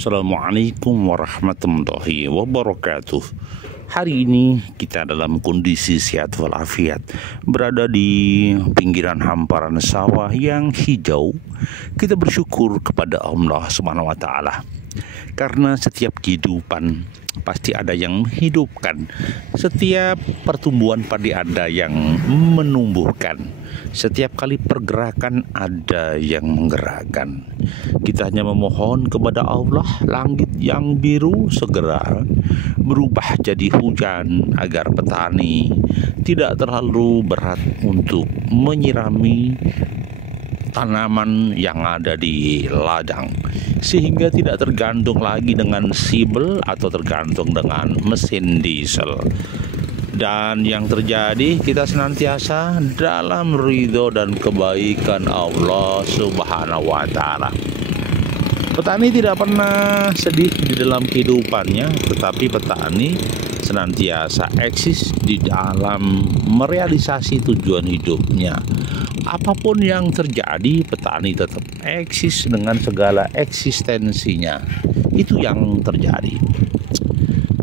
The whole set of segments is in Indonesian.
Assalamualaikum warahmatullahi wabarakatuh. Hari ini kita dalam kondisi sehat walafiat, berada di pinggiran hamparan sawah yang hijau. Kita bersyukur kepada Allah Subhanahu wa taala. Karena setiap kehidupan pasti ada yang menghidupkan. Setiap pertumbuhan padi ada yang menumbuhkan. Setiap kali pergerakan ada yang menggerakkan. Kita hanya memohon kepada Allah, langit yang biru segera berubah jadi hujan agar petani tidak terlalu berat untuk menyirami tanaman yang ada di ladang, sehingga tidak tergantung lagi dengan sibel atau tergantung dengan mesin diesel. Dan yang terjadi, kita senantiasa dalam ridho dan kebaikan Allah Subhanahu wa taala. Petani tidak pernah sedih di dalam kehidupannya, tetapi petani senantiasa eksis di dalam merealisasi tujuan hidupnya. Apapun yang terjadi, petani tetap eksis dengan segala eksistensinya. Itu yang terjadi.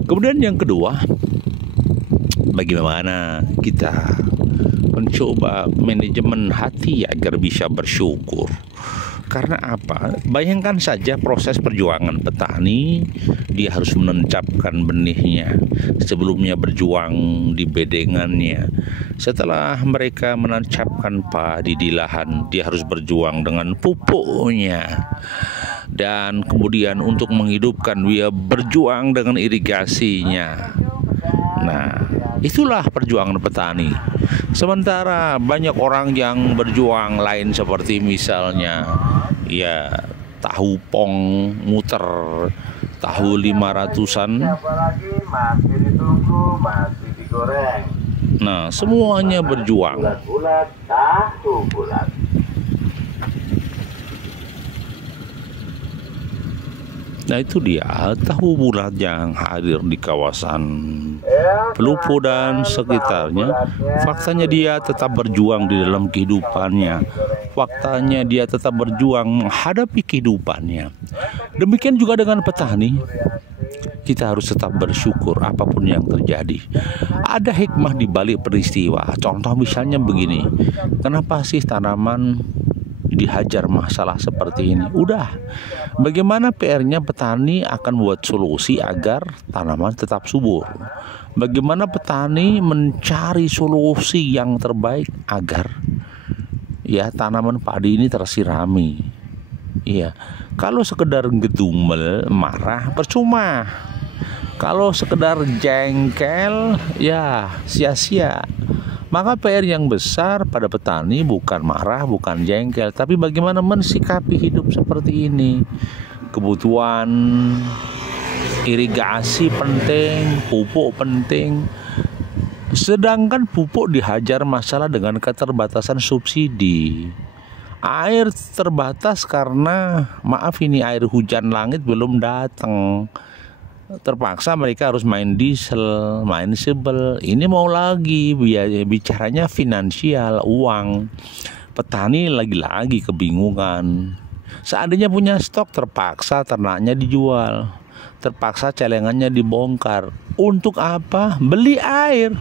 Kemudian yang kedua, bagaimana kita mencoba manajemen hati agar bisa bersyukur. Karena apa? Bayangkan saja proses perjuangan petani. Dia harus menancapkan benihnya, sebelumnya berjuang di bedengannya. Setelah mereka menancapkan padi di lahan, dia harus berjuang dengan pupuknya. Dan kemudian untuk menghidupkan, dia berjuang dengan irigasinya. Nah, itulah perjuangan petani. Sementara banyak orang yang berjuang lain, seperti misalnya tahu pong muter, tahu 500-an. Masih ditunggu, masih digoreng. Nah, semuanya berjuang. Bulat-bulat, tahu bulat. Nah, itu dia tahu bulat yang hadir di kawasan Pelupo dan sekitarnya. Faktanya dia tetap berjuang di dalam kehidupannya. Faktanya dia tetap berjuang menghadapi kehidupannya. Demikian juga dengan petani. Kita harus tetap bersyukur apapun yang terjadi. Ada hikmah di balik peristiwa. Contoh misalnya begini. Kenapa sih tanaman dihajar masalah seperti ini? Udah, bagaimana PR-nya petani akan buat solusi agar tanaman tetap subur. Bagaimana petani mencari solusi yang terbaik agar tanaman padi ini tersirami. Kalau sekedar gedumel, marah, percuma. Kalau sekedar jengkel, sia-sia. Maka PR yang besar pada petani bukan marah, bukan jengkel, tapi bagaimana mensikapi hidup seperti ini. Kebutuhan irigasi penting, pupuk penting. Sedangkan pupuk dihajar masalah dengan keterbatasan subsidi. Air terbatas karena air hujan langit belum datang. Terpaksa mereka harus main diesel, main sibel. Ini mau lagi bicaranya finansial, uang. Petani lagi-lagi kebingungan. Seandainya punya stok, terpaksa ternaknya dijual, terpaksa celengannya dibongkar. Untuk apa? Beli air.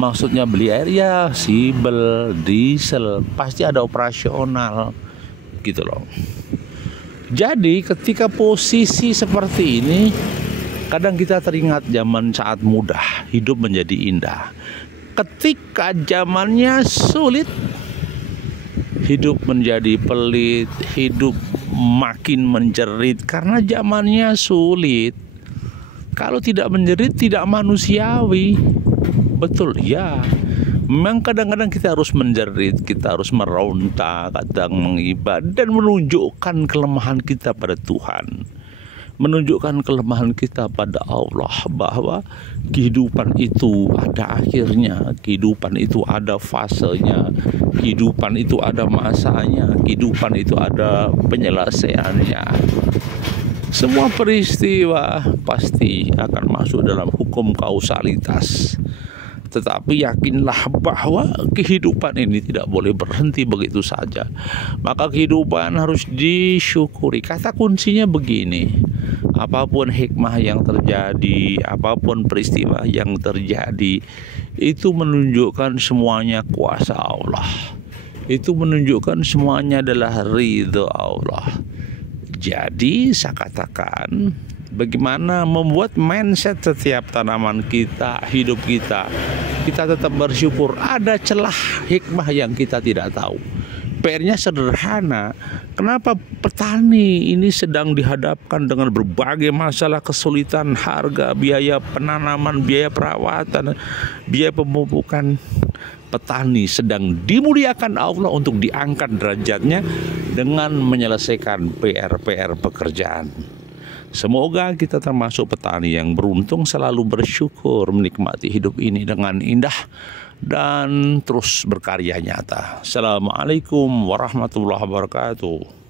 Maksudnya beli air sibel, diesel, pasti ada operasional gitu loh. Jadi ketika posisi seperti ini, kadang kita teringat zaman saat muda, hidup menjadi indah. Ketika zamannya sulit, hidup menjadi pelit, hidup makin menjerit karena zamannya sulit. Kalau tidak menjerit, tidak manusiawi. Betul ya. Memang kadang-kadang kita harus menjerit, kita harus meronta, kadang mengibadah dan menunjukkan kelemahan kita pada Tuhan. Menunjukkan kelemahan kita pada Allah, bahwa kehidupan itu ada akhirnya, kehidupan itu ada fasenya, kehidupan itu ada masanya, kehidupan itu ada penyelesaiannya. Semua peristiwa pasti akan masuk dalam hukum kausalitas. Tetapi yakinlah bahwa kehidupan ini tidak boleh berhenti begitu saja. Maka kehidupan harus disyukuri. Kata kuncinya begini, apapun hikmah yang terjadi, apapun peristiwa yang terjadi, itu menunjukkan semuanya kuasa Allah. Itu menunjukkan semuanya adalah ridho Allah. Jadi saya katakan, bagaimana membuat mindset setiap tanaman kita, hidup kita tetap bersyukur. Ada celah hikmah yang kita tidak tahu. PR-nya sederhana. Kenapa petani ini sedang dihadapkan dengan berbagai masalah, kesulitan, harga, biaya penanaman, biaya perawatan, biaya pemupukan. Petani sedang dimuliakan Allah untuk diangkat derajatnya dengan menyelesaikan PR-PR pekerjaan. Semoga kita termasuk petani yang beruntung, selalu bersyukur, menikmati hidup ini dengan indah dan terus berkarya nyata. Assalamualaikum warahmatullahi wabarakatuh.